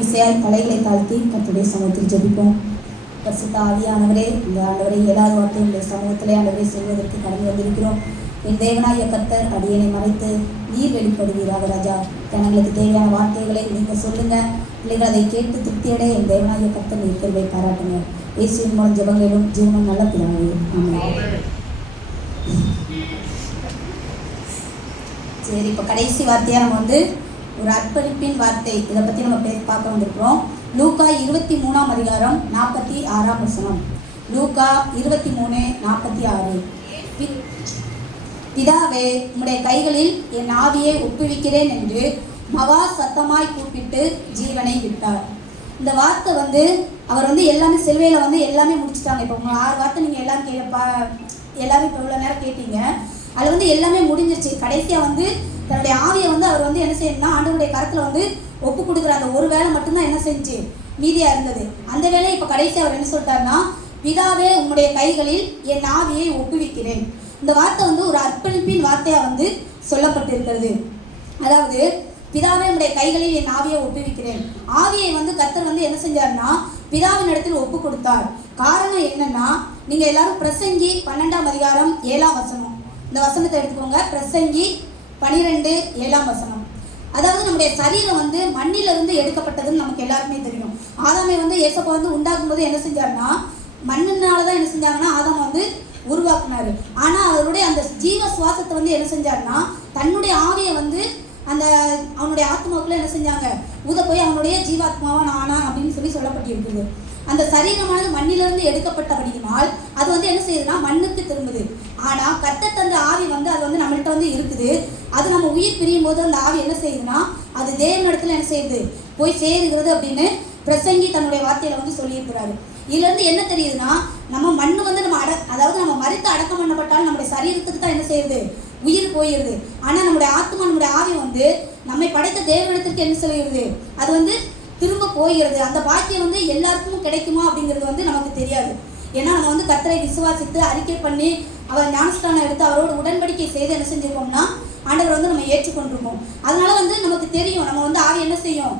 விசையாய் தலைகளை தாழ்த்தி கர்த்தருடைய சமூகத்தில் ஜெபிப்போம். பரிசுத்த ஆவியானவரே, இந்த ஆண்டவரை 7வது வார்த்தை இந்த சமூகத்திலே ஆண்டவரை சொல்வதற்கு கடந்து வந்திருக்கிறோம். என் தேவனாய கர்த்தர் அடியனை மறைத்து நீர் வெளிப்படுவீராக ராஜா. ஜனங்களுக்கு தேவையான வார்த்தைகளை நீங்கள் சொல்லுங்க. பிள்ளைகள் அதை கேட்டு திருப்தியடைய என் தேவனாய கர்த்தர் நீர் கிருபை பாராட்டுங்க. இயேசுவின் மூலம் ஜெபங்களும் ஜீவனும் நல்ல பிதாவே, ஆமென். சரி, இப்போ கடைசி வார்த்தையாக நம்ம வந்து ஒரு அர்ப்பணிப்பின் வார்த்தை, இதை பற்றி நம்ம பார்க்க வந்திருக்கிறோம். லூக்கா 23ஆம் அதிகாரம் 46ஆம் வசனம். லூக்கா 23:46. பிதாவே, உம்முடைய கைகளில் என் ஆவியை ஒப்புவிக்கிறேன் என்று மகா சத்தமாய் கூப்பிட்டு ஜீவனை விட்டார். இந்த வார்த்தை வந்து அவர் வந்து எல்லாமே சிலுவையில் வந்து எல்லாமே முடிச்சுட்டாங்க. இப்போ 6 வார்த்தை நீங்கள் எல்லாம் எல்லாரும் இப்போ இவ்வளோ நேரம் கேட்டீங்க. அதில் வந்து எல்லாமே முடிஞ்சிருச்சு. கடைசியாக வந்து தன்னுடைய ஆவியை வந்து அவர் வந்து என்ன செய்யணும்னா ஆண்டவருடைய கரத்தில் வந்து ஒப்பு கொடுக்குற அந்த ஒரு வேலை மட்டும்தான் என்ன செஞ்சு மீதியாக இருந்தது. அந்த வேலையை இப்போ கடைசி அவர் என்ன சொல்லிட்டாருன்னா, பிதாவே உம்முடைய கைகளில் என் ஆவியை ஒப்புவிக்கிறேன். இந்த வார்த்தை வந்து ஒரு அர்ப்பணிப்பின் வார்த்தையாக வந்து சொல்லப்பட்டிருக்கிறது. அதாவது பிதாவே உம்முடைய கைகளில் என் ஆவியை ஒப்புவிக்கிறேன். ஆவியை வந்து கர்த்தர் வந்து என்ன செஞ்சார்னா பிதாவின் இடத்தில் ஒப்பு கொடுத்தார். காரணம் என்னன்னா, நீங்கள் எல்லாரும் பிரசங்கி 12ஆம் அதிகாரம் 7ஆம் வசனம், இந்த வசனத்தை எடுத்துக்கோங்க. பிரசங்கி 12:7ஆம் வசனம். அதாவது நம்முடைய சரீரம் வந்து மண்ணிலிருந்து எடுக்கப்பட்டதுன்னு நமக்கு எல்லாருக்குமே தெரியும். ஆதாமை வந்து ஏசப்பா வந்து உண்டாக்கும் போது என்ன செஞ்சார்னா மண்ணினால தான் என்ன செஞ்சாங்கன்னா ஆதாமை வந்து உருவாக்குனாரு. ஆனால் அவருடைய அந்த ஜீவ சுவாசத்தை வந்து என்ன செஞ்சார்னா தன்னுடைய ஆவியை வந்து அந்த அவனுடைய ஆத்மாவுக்குள்ள என்ன செஞ்சாங்க ஊத போய் அவனுடைய ஜீவாத்மாவான் ஆனா அப்படின்னு சொல்லப்பட்டிருக்குது. அந்த சரீரமானது மண்ணிலிருந்து எடுக்கப்பட்டபடியினால் அது வந்து என்ன செய்யுதுன்னா மண்ணுக்கு திரும்புது. ஆனால் கர்த்தர் தந்த ஆவி வந்து அது வந்து நம்மள்கிட்ட வந்து இருக்குது. அது நம்ம உயிர் பிரியும் போது அந்த ஆவி என்ன செய்யுதுன்னா அது தேவனிடத்துல என்ன செய்யுது போய் சேருகிறது அப்படின்னு பிரசங்கி தன்னுடைய வார்த்தையில வந்து சொல்லியிருக்கிறாரு. இதுலேருந்து என்ன தெரியுதுன்னா நம்ம மண்ணு வந்து நம்ம அதாவது நம்ம மரித்து அடக்கம் பண்ணப்பட்டாலும் நம்முடைய சரீரத்துக்கு தான் என்ன செய்யுது உயிர் போயிடுது. ஆனால் நம்முடைய ஆத்மா நம்முடைய ஆவி வந்து நம்மை படைத்த தேவனிடத்திற்கு என்ன செய்யுது அது வந்து திரும்ப போகிறது. அந்த பாக்கியம் வந்து எல்லாருக்கும் கிடைக்குமா அப்படிங்கிறது வந்து நமக்கு தெரியாது. ஏன்னா நம்ம வந்து கர்த்தரை விசுவாசித்து அறிக்கை பண்ணி அவர் ஞானஸ்தானம் எடுத்து அவரோட உடன்படிக்கை செய்து என்ன செஞ்சிருக்கோம்னா ஆண்டவர் வந்து நம்ம ஏற்றுக்கொண்டிருக்கோம். அதனால வந்து நமக்கு தெரியும் நம்ம வந்து ஆவி என்ன செய்யும்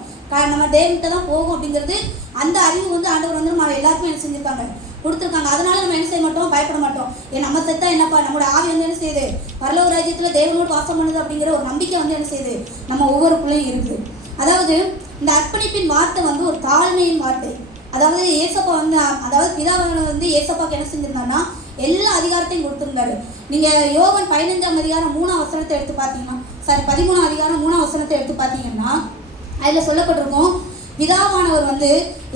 நம்ம தேவன்கிட்ட தான் போகும் அப்படிங்கிறது அந்த அறிவு வந்து ஆண்டவர் வந்து நம்ம எல்லாருக்கும் என்ன செஞ்சிருக்காங்க கொடுத்துருக்காங்க. அதனால நம்ம என்ன செய்ய மாட்டோம் பயப்பட மாட்டோம். நம்ம செத்தா என்னப்பா நம்மளோட ஆவி வந்து என்ன செய்யுது பரலோக ராஜ்யத்தில் தேவனோடு வாசம் பண்ணுது அப்படிங்கிற ஒரு நம்பிக்கை வந்து என்ன செய்யுது நம்ம ஒவ்வொருக்குள்ளேயும் இருக்குது. அதாவது இந்த அர்ப்பணிப்பின் வார்த்தை வந்து ஒரு தாழ்மையின் வார்த்தை. அதாவது ஏசப்பா வந்து அதாவது பிதாவான வந்து ஏசப்பாக்கு என்ன செஞ்சிருந்தாருன்னா எல்லா அதிகாரத்தையும் கொடுத்துருந்தாரு. நீங்கள் யோவான் 15ஆம் அதிகாரம் 3ஆம் வசனத்தை எடுத்து பார்த்தீங்கன்னா 13ஆம் அதிகாரம் 3ஆம் வசனத்தை எடுத்து பார்த்தீங்கன்னா அதில் சொல்லப்பட்டிருக்கும் பிதாவானவர் வந்து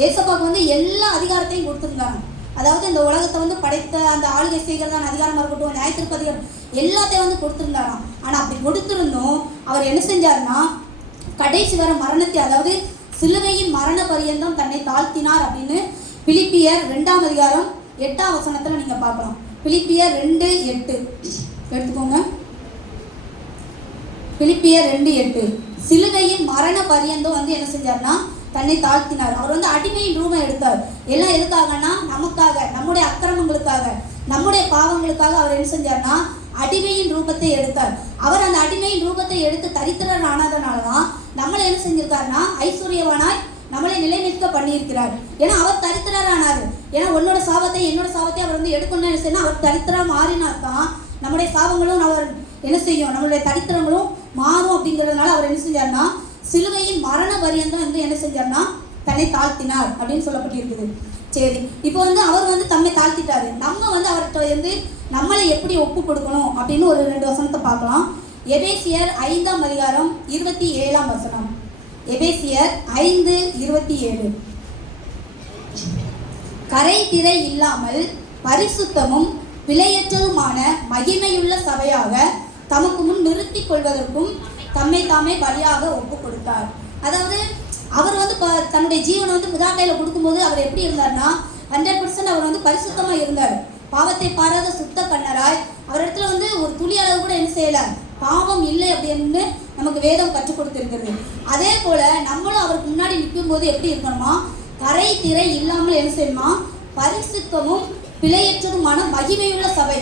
ஏசப்பாவுக்கு வந்து எல்லா அதிகாரத்தையும் கொடுத்துருந்தாங்க. அதாவது இந்த உலகத்தை வந்து படைத்த அந்த ஆளுகை செய்கிறதான அதிகாரமாக இருக்கட்டும் நியாயத்திற்கு அதிகாரம் எல்லாத்தையும் வந்து கொடுத்துருந்தாராம். ஆனால் அப்படி கொடுத்துருந்தோம் அவர் என்ன செஞ்சாருன்னா கடைசி வர மரணத்தை அதாவது சிலுவையின் மரண பரியந்தம் தன்னை தாழ்த்தினார் அப்படின்னு பிலிப்பியர் 2ஆம் அதிகாரம் 8ஆம் வசனத்தில் நீங்கள் பார்க்கலாம். பிலிப்பியர் 2:8 எடுத்துக்கோங்க. பிலிப்பியர் 2:8 சிலுவையின் மரண பரியந்தம் வந்து என்ன செஞ்சார்னா தன்னை தாழ்த்தினார். அவர் வந்து அடிமையின் ரூபம் எடுத்தார். எல்லாம் எதுக்காகனா நமக்காக நம்முடைய அக்கிரமங்களுக்காக நம்முடைய பாவங்களுக்காக அவர் என்ன செஞ்சார்னா அடிமையின் ரூபத்தை எடுத்தார். அவர் அந்த அடிமையின் ரூபத்தை எடுத்து தரித்திரர் ஆனதுனால தான் நம்மளை என்ன செஞ்சிருக்காருன்னா ஐஸ்வர்யவானாய் நம்மளை நிலைநிற்க பண்ணியிருக்கிறார். ஏன்னா அவர் தரித்திரர் ஆனார். ஏன்னா உன்னோட சாபத்தை என்னோட சாபத்தை அவர் வந்து எடுக்கணும்னு என்ன செய்யணும் அவர் தரித்திரம் மாறினால்தான் நம்முடைய சாபங்களும் அவர் என்ன செய்யும் நம்மளுடைய தரித்திரங்களும் மாறும். அப்படிங்கிறதுனால அவர் என்ன செஞ்சார்னா சிலுவையின் மரண பரியந்தம் வந்து என்ன செஞ்சார்னா தன்னை தாழ்த்தினார் அப்படின்னு சொல்லப்பட்டிருக்குது. சரி, இப்போ வந்து அவர் வந்து தம்மை தாழ்த்திட்டாரு. நம்ம வந்து அவர்கிட்ட வந்து நம்மளை எப்படி ஒப்பு கொடுக்கணும் அப்படின்னு ஒரு 2 வசனத்தை பார்க்கலாம். எபேசியர் 5ஆம் அதிகாரம் 27ஆம் வசனம். எபேசியர் 5:27 கரை திரை இல்லாமல் பரிசுத்தமும் பிழையற்றதுமான மகிமையுள்ள சபையாக தமக்கு முன் நிறுத்தி கொள்வதற்கும் தம்மை தாமே பலியாக ஒப்பு கொடுத்தார். அதாவது அவர் வந்து தன்னுடைய ஜீவனை வந்து பிதா கையில் கொடுக்கும்போது அவர் எப்படி இருந்தார்னா 100% அவர் வந்து பரிசுத்தமாக இருந்தார். பாவத்தை பாராத சுத்த கண்ணராய் அவரிடத்துல வந்து ஒரு துளி அளவு கூட என்ன செய்யலை பாவம் இல்லை அப்படின்னு நமக்கு வேதம் கற்றுக் கொடுத்துருக்கிறது. அதே போல் நம்மளும் அவருக்கு முன்னாடி நிற்கும் போது எப்படி இருக்கணுமா கரை திரை இல்லாமல் என்ன செய்யணுமா பரிசுத்தமும் பிழையற்றதுமான மகிமையுள்ள சபை.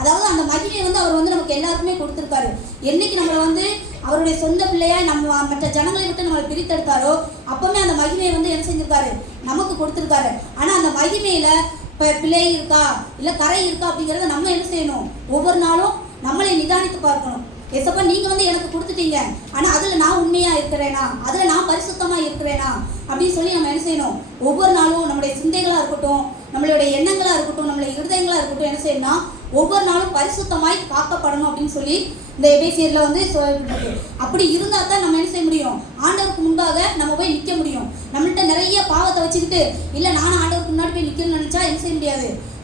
அதாவது அந்த மகிமையை வந்து அவர் வந்து நமக்கு எல்லாருக்குமே கொடுத்துருக்காரு. என்னைக்கு நம்மளை வந்து அவருடைய சொந்த பிள்ளையா நம்ம மற்ற ஜனங்களை விட்டு நம்மளை பிரித்தெடுத்தாரோ அப்பவுமே அந்த மகிமையை வந்து என்ன செஞ்சிருக்காரு, நமக்கு கொடுத்துருக்காரு. ஆனால் அந்த மகிமையில இப்போ பிள்ளை இருக்கா இல்லை கரை இருக்கா அப்படிங்கிறத நம்ம என்ன செய்யணும், ஒவ்வொரு நாளும் நம்மளை நிதானித்து பார்க்கணும். ஏசப்பா நீங்கள் வந்து எனக்கு கொடுத்துட்டீங்க, ஆனால் அதில் நான் உண்மையாக இருக்கிறேனா, அதில் நான் பரிசுத்தமாக இருக்கிறேனா அப்படின்னு சொல்லி நம்ம என்ன செய்யணும், ஒவ்வொரு நாளும் நம்மளுடைய சிந்தைகளாக இருக்கட்டும், நம்மளுடைய எண்ணங்களாக இருக்கட்டும், நம்மளுடைய இருதயங்களாக இருக்கட்டும், என்ன செய்யணும்னா ஒவ்வொரு நாளும் பரிசுத்தமாய் காக்கப்படணும் அப்படின்னு சொல்லி இந்த எபேசியரில் வந்து சொல்லப்பட்டிருக்கு. அப்படி இருந்தால் தான் நம்ம என்ன செய்ய முடியும், ஆண்டவருக்கு முன்பாக நம்ம போய் நிற்க முடியும். நம்மள்கிட்ட நிறைய பாவத்தை வச்சுக்கிட்டு இல்லை நானும் ஆண்டவருக்கு முன்னாடி போய் நிற்கணும்னு நினச்சா என்ன செய்ய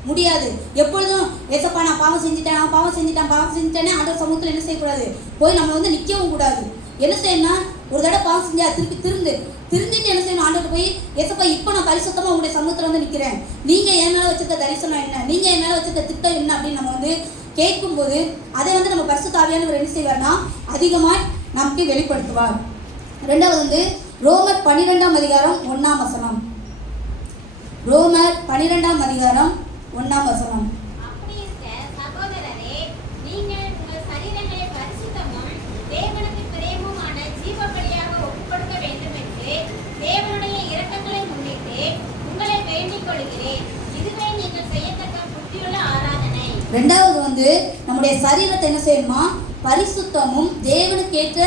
முடியாது. எப்பொழுதும் ஏசப்பா நான் பாவம் செஞ்சுட்டேனே ஆண்டவர் சமூகத்தில் என்ன செய்யக்கூடாது, போய் நம்ம வந்து நிற்கவும் கூடாது. என்ன செய்யணும்னா ஒரு தடவை பாவம் செஞ்சா திருப்பி திருந்திட்டு என்ன செய்யணும், ஆண்டவர் போய் ஏசப்பா இப்போ நான் பரிசுத்தமாக உங்களுடைய சமூகத்தில் வந்து நிற்கிறேன், நீங்கள் என் மேலே வச்சிருக்க தரிசனம் என்ன, நீங்கள் என் மேலே வச்சிருக்க திட்டம் என்ன அப்படின்னு நம்ம வந்து கேட்கும்போது அதை வந்து நம்ம பரிசுத்த ஆவியானவர் என்ன செய்வார்னா அதிகமாக நமக்கு வெளிப்படுத்துவார். ரெண்டாவது வந்து ரோமர் 12ஆம் அதிகாரம் 1ஆம் வசனம். ரோமர் 12ஆம் அதிகாரம் 1ஆம் வசனம். ரெண்டாவது வந்து நம்முடைய சரீரத்தை என்ன செய்யணுமா, பரிசுத்தமும் தேவனுக்கேற்ற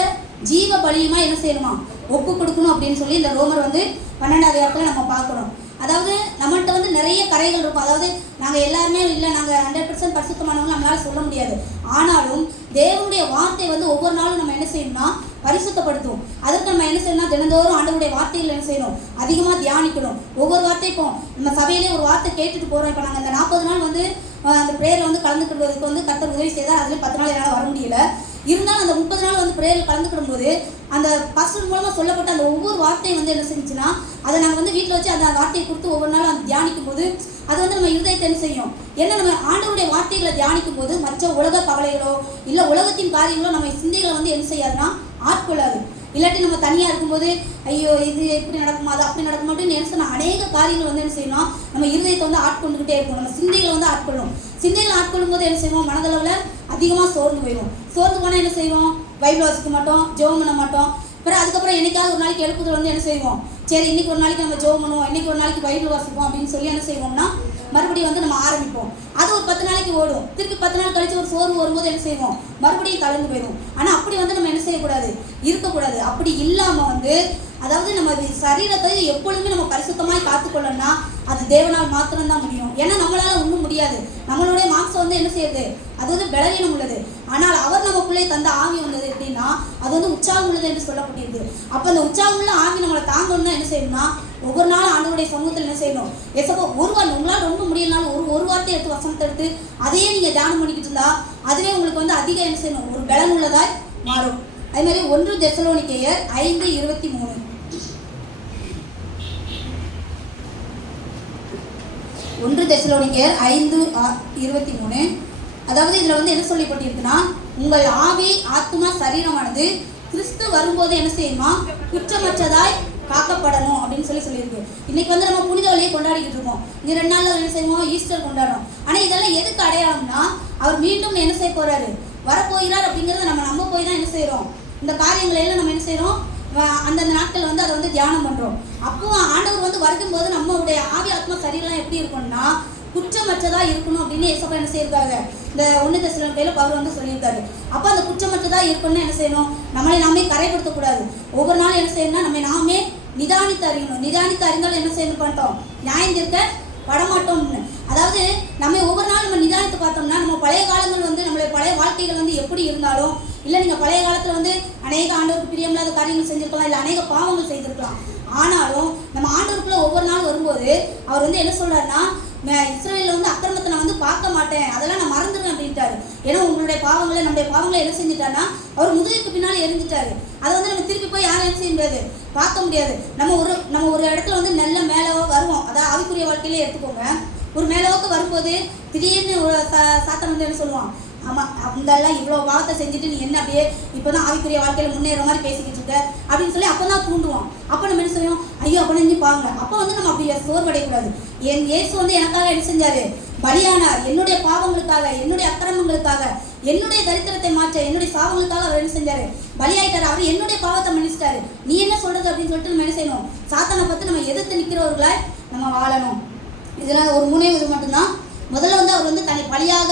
ஜீவ பலியுமா என்ன செய்யணுமா ஒப்பு கொடுக்கணும் அப்படின்னு சொல்லி இந்த ரோமர் வந்து 12ஆம் அதிகாரத்தில் நம்ம பார்க்கணும். அதாவது நம்மள்கிட்ட வந்து நிறைய கரைகள் இருக்கும். அதாவது நாங்கள் எல்லாருமே இல்லை, நாங்கள் 100% பரிசுத்தமானவங்க நம்மளால சொல்ல முடியாது. ஆனாலும் தேவனுடைய வார்த்தை வந்து ஒவ்வொரு நாளும் நம்ம என்ன செய்யணும்னா பரிசுத்தப்படுத்தும். அதற்கு நம்ம என்ன செய்யணும்னா தினந்தோறும் ஆண்டவருடைய வார்த்தைகள் என்ன செய்யணும், அதிகமாக தியானிக்கணும். ஒவ்வொரு வார்த்தைக்கும் நம்ம சபையிலே ஒரு வார்த்தை கேட்டுட்டு போகிறோம். இப்போ நாங்கள் இந்த 40 நாள் வந்து அந்த ப்ரேயரில் வந்து கலந்துக்கிடுவதற்கு வந்து கர்த்தர் உதவி செய்தால். அதில் 10 நாள் என்னால் வர முடியல. இருந்தாலும் அந்த 30 நாள் வந்து ப்ரேயரில் கலந்துக்கிடும் போது அந்த பாஸ்டர் மூலமாக சொல்லப்பட்ட அந்த ஒவ்வொரு வார்த்தையும் வந்து என்ன செஞ்சுன்னா அதை நாங்கள் வந்து வீட்டில் வச்சு அந்த வார்த்தையை கொடுத்து ஒவ்வொரு நாளும் அந்த தியானிக்கும் போது அது வந்து நம்ம இருதயத்தை என்ன செய்யும், ஏன்னா நம்ம ஆண்டவருடைய வார்த்தைகளை தியானிக்கும் போது மற்ற உலக கவலைகளோ இல்லை உலகத்தின் காரியங்களோ நம்ம சிந்தைகளை வந்து என்ன செய்யாதுன்னா ஆட்கொள்ளாது. இல்லாட்டி நம்ம தனியாக இருக்கும்போது ஐயோ இது எப்படி நடக்குமா, அது அப்படி நடக்குமா அப்படின்னு என்ன சொன்னால் அநேக காரியங்கள் வந்து என்ன செய்யணும், நம்ம இருதயத்தை வந்து ஆட்கொண்டுகிட்டே இருக்கும். நம்ம சிந்தைகளை வந்து ஆட்கொள்ளும். சிந்தைகளை ஆட்கொள்ளும் போது என்ன செய்வோம், மனதளவில் அதிகமாக சோர்ந்து போயிடும். சோர்ந்து போனால் என்ன செய்வோம், பைபிள் வாசிக்க மாட்டோம், ஜெபம் பண்ண மாட்டோம். அப்புறம் அதுக்கப்புறம் என்னைக்காவது ஒரு நாளைக்கு எழுப்புதல் வந்து என்ன செய்வோம், சரி இன்னைக்கு ஒரு நாளைக்கு நம்ம ஜெபம் பண்ணுவோம், இன்னைக்கு ஒரு நாளைக்கு பைபிள் வாசிப்போம் அப்படின்னு சொல்லி என்ன செய்வோம்னா மறுபடியும் வந்து நம்ம ஆரம்பிப்போம். அது ஒரு 10 நாளைக்கு ஓடும். திருப்பி 10 நாள் கழிச்சு ஒரு சோர்வு வரும்போது என்ன செய்வோம், மறுபடியும் கலந்து போயிடும். ஆனால் அப்படி வந்து நம்ம என்ன செய்யக்கூடாது, இருக்கக்கூடாது. அப்படி இல்லாமல் வந்து அதாவது நம்ம சரீரத்தை எப்பொழுதுமே நம்ம பரிசுத்தமாய் காத்துக்கொள்ளணும்னா அது தேவனால் மாத்திரம்தான் முடியும். ஏன்னா நம்மளால ஒன்றும் முடியாது. நம்மளுடைய மாம்சம் வந்து என்ன செய்யுது, அது வந்து பலவீனம் உள்ளது. ஆனால் அவர் நமக்குள்ளே தந்த ஆவி உள்ளது எப்படின்னா அது வந்து உற்சாகம் உள்ளது என்று சொல்லப்பட்டிருக்கு. அப்போ அந்த உற்சாகம் உள்ள ஆவி நம்மளை தாங்கணும்னா என்ன செய்யணும்னா ஒவ்வொரு நாளும் ஆண்டவருடைய சமூகத்தில் என்ன செய்யணும், ஏசப்பா ஒரு வாரம் உங்களால் ரொம்ப முடியலனாலும் ஒரு வார்த்தையை எடுத்து வசனத்தை எடுத்து அதையே நீங்கள் தியானம் பண்ணிக்கிட்டு இருந்தா அதுவே உங்களுக்கு வந்து அதிகம் என்ன செய்யணும், ஒரு பலன் உள்ளதாய் மாறும். அதே மாதிரி 1 தெசலோனிக்கேயர் 5:23. 1 தெசலோனிக்கேயர் 5:23. அதாவது இதில் வந்து என்ன சொல்லப்பட்டிருக்குன்னா உங்கள் ஆவி ஆத்மா சரீரமானது கிறிஸ்து வரும்போது என்ன செய்யுமா குற்றமற்றதாய் காக்கப்படணும் அப்படின்னு சொல்லியிருக்கு. இன்னைக்கு வந்து நம்ம புனித வழியை கொண்டாடிக்கிட்டு இருக்கோம். இந்த 2 நாளில் என்ன செய்வோம், ஈஸ்டர் கொண்டாடுறோம். ஆனால் இதெல்லாம் எதுக்கு அடையாளம்னா அவர் மீண்டும் என்ன செய்ய போறாரு, வரப்போகிறார் அப்படிங்கிறத நம்ம நம்ப போய் தான் என்ன செய்கிறோம், இந்த காரியங்களை எல்லாம் நம்ம என்ன செய்கிறோம், அந்தந்த நாட்கள் வந்து அதை வந்து தியானம் பண்ணுறோம். அப்போ ஆண்டவர் வந்து வரும்போது நம்மளுடைய ஆவி ஆத்மா சரீரம் எப்படி இருக்கும்னா குற்றமற்றதா இருக்கணும் அப்படின்னு ஏசப்பா என்ன செய்யிருக்காங்க, இந்த 1 தெசலோனிக்கேயர்ல பவுல் வந்து சொல்லியிருக்காரு. அப்போ அந்த குற்றமற்றதா இருக்கணும்னா என்ன செய்யணும், நம்மளை நாமே கரைப்படுத்தக்கூடாது. ஒவ்வொரு நாளும் என்ன செய்யணும்னா நம்ம நாமே நிதானித்து அறியணும். நிதானித்து அறிந்தாலும் என்ன செய்யணும் பண்ணிட்டோம், நியாயம் தீர்க்க படமாட்டோம்னு. அதாவது நம்ம ஒவ்வொரு நாளும் நம்ம நிதானித்து பார்த்தோம்னா நம்ம பழைய காலங்கள் வந்து நம்மளுடைய பழைய வாழ்க்கைகள் வந்து எப்படி இருந்தாலும் இல்லை நீங்கள் பழைய காலத்தில் வந்து அநேக ஆண்டவருக்கு பிரியமில்லாத காரியங்கள் செஞ்சுருக்கலாம், இல்லை அநேக பாவங்கள் செய்திருக்கலாம். ஆனாலும் நம்ம ஆண்டவருக்குள்ள ஒவ்வொரு நாள் வரும்போது அவர் வந்து என்ன சொல்றாருன்னா இஸ்ரவேலில் வந்து அக்கிரமத்தை நான் வந்து பார்க்க மாட்டேன், அதெல்லாம் நான் மறந்துடுவேன் அப்படின்ட்டாரு. ஏன்னா உங்களுடைய பாவங்களை நம்முடைய பாவங்களை என்ன செஞ்சுட்டாருன்னா அவர் முதுகுக்கு பின்னாலே எரிஞ்சிட்டாரு. அதை வந்து நம்ம திருப்பி போய் யாரும் என்ன செய்ய முடியாது, பார்க்க முடியாது. நம்ம ஒரு இடத்துல வந்து நல்ல மேலவோ வருவோம். அதாவது ஆவிக்குரிய வாழ்க்கையிலே எடுத்துக்கோங்க. ஒரு மேலவோக்கு வரும்போது திடீர்னு சாத்தான் வந்து என்ன சொல்லுவான், ஆமாம் அந்தெல்லாம் இவ்வளோ பாவத்தை செஞ்சுட்டு நீ என்ன அப்படியே இப்போ தான் ஆவிக்குரிய வாழ்க்கையில் முன்னேற மாதிரி பேசிக்கிட்டு இருக்க அப்படின்னு சொல்லி அப்போ தான் தூண்டுவோம். அப்போ நம்ம என்ன செய்வோம், ஐயோ அப்போ நீ பாருங்க. அப்போ வந்து நம்ம அப்படி சோர்வடையக்கூடாது. என் இயேசு வந்து எனக்காக என்ன செஞ்சாரு, பலியானார். என்னுடைய பாவங்களுக்காக, என்னுடைய அக்கிரமங்களுக்காக, என்னுடைய தரித்திரத்தை மாற்ற, என்னுடைய சாபங்களுக்காக அவர் என்ன செஞ்சாரு? பலியாயிட்டார். அவர் என்னுடைய பாவத்தை மன்னிச்சிட்டாரு. நீ என்ன சொல்றது அப்படின்னு சொல்லிட்டு நம்ம என்ன செய்யணும்? சாத்தானை பார்த்து நம்ம எதிர்த்து நிற்கிறவர்களாய் நம்ம வாழணும். இதெல்லாம் ஒரு 3 இது மட்டும்தான். முதல்ல வந்து அவர் வந்து தன்னை பலியாக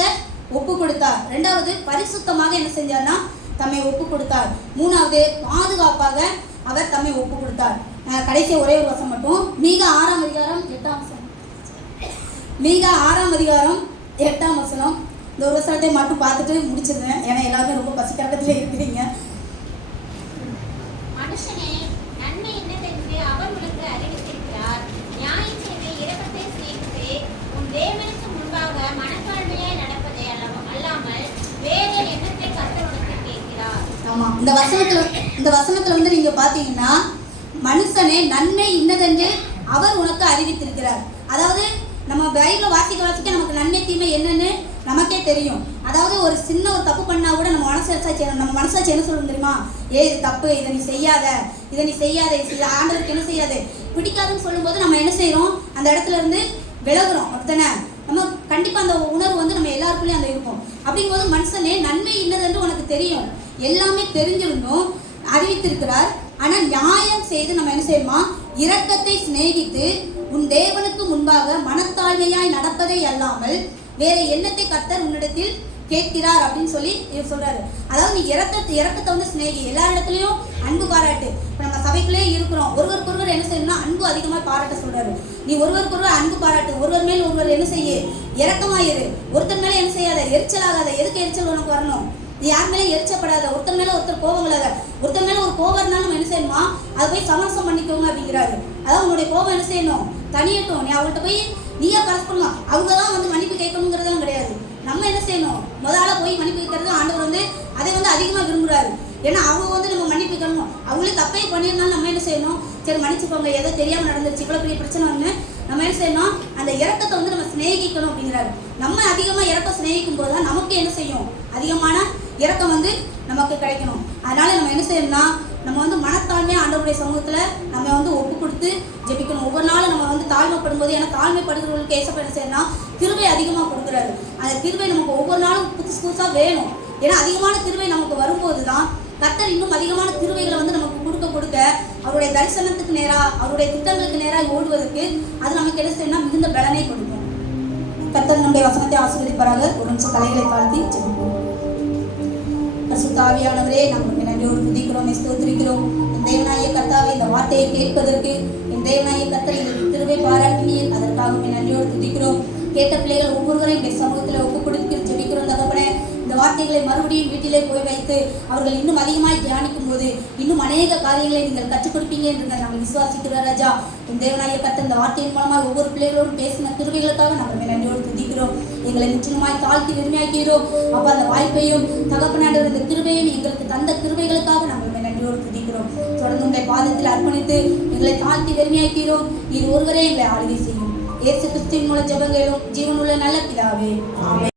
ஒப்பு கொடுத்தார். 2வது பரிசுத்தமாக என்ன செஞ்சார்னா தம்மை ஒப்பு கொடுத்தார். 3வது பாதுகாப்பாக அவர் தம்மை ஒப்பு கொடுத்தார். கடைசி ஒரே ஒரு வசனம் மட்டும். மீகா 6ஆம் அதிகாரம் 8ஆம் வசனம். மீகா 6ஆம் அதிகாரம் 8ஆம் வசனம். இந்த ஒரு வசனத்தை மட்டும் பார்த்துட்டு முடிச்சிருந்தேன். ஏன்னா எல்லாருமே ரொம்ப பசிக்காரத்தில் இருக்கிறீங்க. மனுஷனே, நன்மை என்னதென்று அவர் உனக்கு அறிவித்திருக்கிறார். நியாயம் செய்து இரக்கத்தை சிநேகித்து உன் தேவனுக்கு முன்பாக மனத்தாழ்மையாய் நடப்பதே அல்லாமல் வேறு எண்ணத்தை கர்த்தர் உனக்கு கேட்கிறார். ஆமா, இந்த வசனத்துல வந்து நீங்க பாத்தீங்கன்னா, மனுஷனே நன்மை இன்னதென்று அவர் உனக்கு அறிவித்திருக்கிறார். அதாவது நம்ம பைபிளை வாசிக்க நமக்கு நன்மை தீமை என்னன்னு நமக்கே தெரியும். அதாவது ஒரு சின்ன ஒரு தப்பு பண்ணா கூட நம்ம மனசாட்சி என்ன சொல்லணும் தெரியுமா? இது தப்பு, இதை நீ செய்யாத, ஆண்டவருக்கு என்ன செய்யாது, பிடிக்காதுன்னு சொல்லும்போது நம்ம என்ன செய்யறோம்? அந்த இடத்துல இருந்து விலகுறோம். அப்படித்தானே? நம்ம கண்டிப்பா அந்த உணர்வு வந்து நம்ம எல்லாருக்குள்ளேயும் அந்த இருக்கும். அப்படிங்கும்போது மனுஷனே நன்மை இன்னதென்று உனக்கு தெரியும், எல்லாமே தெரிஞ்சிருந்தும் அறிவித்திருக்கிறார். ஆனா நியாயம் செய்து நம்ம என்ன செய்யணுமா? இரக்கத்தை சிநேகித்து உன் தேவனுக்கு முன்பாக மனத்தாழ்மையாய் நடப்பதே அல்லாமல் வேற எண்ணத்தை கர்த்தர் உன்னிடத்தில் கேட்கிறார் அப்படின்னு சொல்லி சொல்றாரு. அதாவது நீ இரக்கத்தை வந்து சிநேகி, எல்லா இடத்துலையும் அன்பு பாராட்டு. இப்போ நம்ம சபைக்குள்ளே இருக்கிறோம், ஒருவருக்கொருவர் என்ன செய்யணும்னா அன்பு அதிகமாக பாராட்ட சொல்றாரு. நீ ஒருவருக்கொருவர் அன்பு பாராட்டு, ஒருவர் மேல் ஒருவர் என்ன செய்ய, இரக்கமாயிரு. ஒருத்தர் மேலே என்ன செய்யாத, எரிச்சல் ஆகாத. எதுக்கு எரிச்சல் உனக்கு வரணும்? நீ யார் மேலே எரிச்சப்படாத, ஒருத்தர் மேலே ஒருத்தர் கோபங்களாத. ஒருத்தர் மேலே ஒரு கோபம் இருந்தாலும் நம்ம என்ன செய்யணுமா? அதை போய் சமரசம் பண்ணிக்கோங்க அப்படிங்கிறாரு. அதாவது உன்னுடைய கோபம் என்ன செய்யணும்? தனியட்டும். நீ அவங்கள்ட்ட போய் நீயா கரெஸ்ட் அவங்க தான் வந்து மன்னிப்பு கேட்கணுங்கிறதும் கிடையாது. நம்ம என்ன செய்யணும்? முதல்ல போய் மன்னிப்பு கேட்கறது ஆண்டவர் வந்து அதை வந்து அதிகமாக விரும்புகிறாரு. ஏன்னா அவங்க வந்து நம்ம மன்னிப்பு கேட்கணும். அவங்களே தப்பே பண்ணியிருந்தாலும் நம்ம என்ன செய்யணும்? சரி மன்னிச்சுக்கோங்க, ஏதோ தெரியாமல் நடந்துருச்சு, இவ்வளோ பெரிய பிரச்சனை வந்து நம்ம என்ன செய்யணும்? அந்த இரக்கத்தை வந்து நம்ம சிநேகிக்கணும் அப்படிங்கிறாரு. நம்ம அதிகமாக இரக்கம் சிநேகிக்கும் போது தான் நமக்கு என்ன செய்யும்? அதிகமான இரக்கம் வந்து நமக்கு கிடைக்கணும். அதனால நம்ம என்ன செய்யணும்னா, நம்ம வந்து மனத்தாழ்மையாக ஆண்டவருடைய சமூகத்தில் நம்ம வந்து ஒப்பு கொடுத்து ஜெபிக்கணும். ஒவ்வொரு நாளும் நம்ம வந்து தாழ்மைப்படும் போது, ஏன்னா தாழ்மைப்படுகிறவர்களுக்கு ஏசப்ப என்ன செய்யணும்னா கிருபை அதிகமாக கொடுக்குறாரு. அந்த கிருபை நமக்கு ஒவ்வொரு நாளும் புதுசாக வேணும். ஏன்னா அதிகமான கிருபை நமக்கு வரும்போது தான் கர்த்தர் இன்னும் அதிகமான கிருபைகளை வந்து நமக்கு கொடுக்க அவருடைய தரிசனத்துக்கு நேராக, அவருடைய திட்டங்களுக்கு நேராக ஓடுவதற்கு அது நமக்கு என்ன செய்யணும்னா மிகுந்த பலனை கொடுக்கும். கர்த்தர் நம்முடைய வசனத்தை ஆசீர்வதிப்பாராக. ஒரு நிமிஷம் தலைகளை தாழ்த்தி ஜெபிப்போம். பரிசுத்தாவியானவரே, நாங்கள் நன்றியோடு துதிக்கிறோம், ஸ்தோத்திரிக்கிறோம். என் தேவனாகிய கர்த்தாவே, இந்த வார்த்தையை கேட்பதற்கு என் தேவனாகிய கர்த்தர் எங்களுக்கு கிருபை பாராட்டினீர். அதற்காக நன்றியோடு துதிக்கிறோம். கேட்ட பிள்ளைகள் ஒவ்வொருவரையும் இந்த சமூகத்தில் ஒப்பு கொடுத்து ஜெபிக்கிறோம் தகப்பனே. இந்த வார்த்தைகளை மறுபடியும் வீட்டிலே போய் வைத்து அவர்கள் இன்னும் அதிகமாக தியானிக்கும் போது இன்னும் அநேக காரியங்களை நீங்கள் கற்றுக் கொடுப்பீங்க என்று நாங்கள் விசுவாசிக்கிறோம் ராஜா. என் தேவனாகிய கர்த்தர் இந்த வார்த்தையின் மூலமாக ஒவ்வொரு பிள்ளைகளோடும் பேசின கிருபைகளுக்காக நாங்கள் நன்றியோடு துதிக்கிறோம். எங்களை முற்றிலுமாய் தாழ்த்தி வெறுமையாக்கிறோம். அப்போ அந்த வாய்ப்பையும் தகப்பனாண்டவர் இந்த கிருபையும் எங்களுக்கு தந்த கிருபைகளுக்காக நாங்கள் நன்றியோடு துதிக்கிறோம். தொடர்ந்து உங்களை பாதத்தில் அர்ப்பணித்து எங்களை தாழ்த்தி வெறுமையாக்கிறோம். இது ஒருவரே எங்களை ஆளுகை செய்யும். இயேசு கிறிஸ்துவின் மூலம் ஜெபங்களும் ஜீவனுள்ள நல்ல பிதாவே, ஆமென்.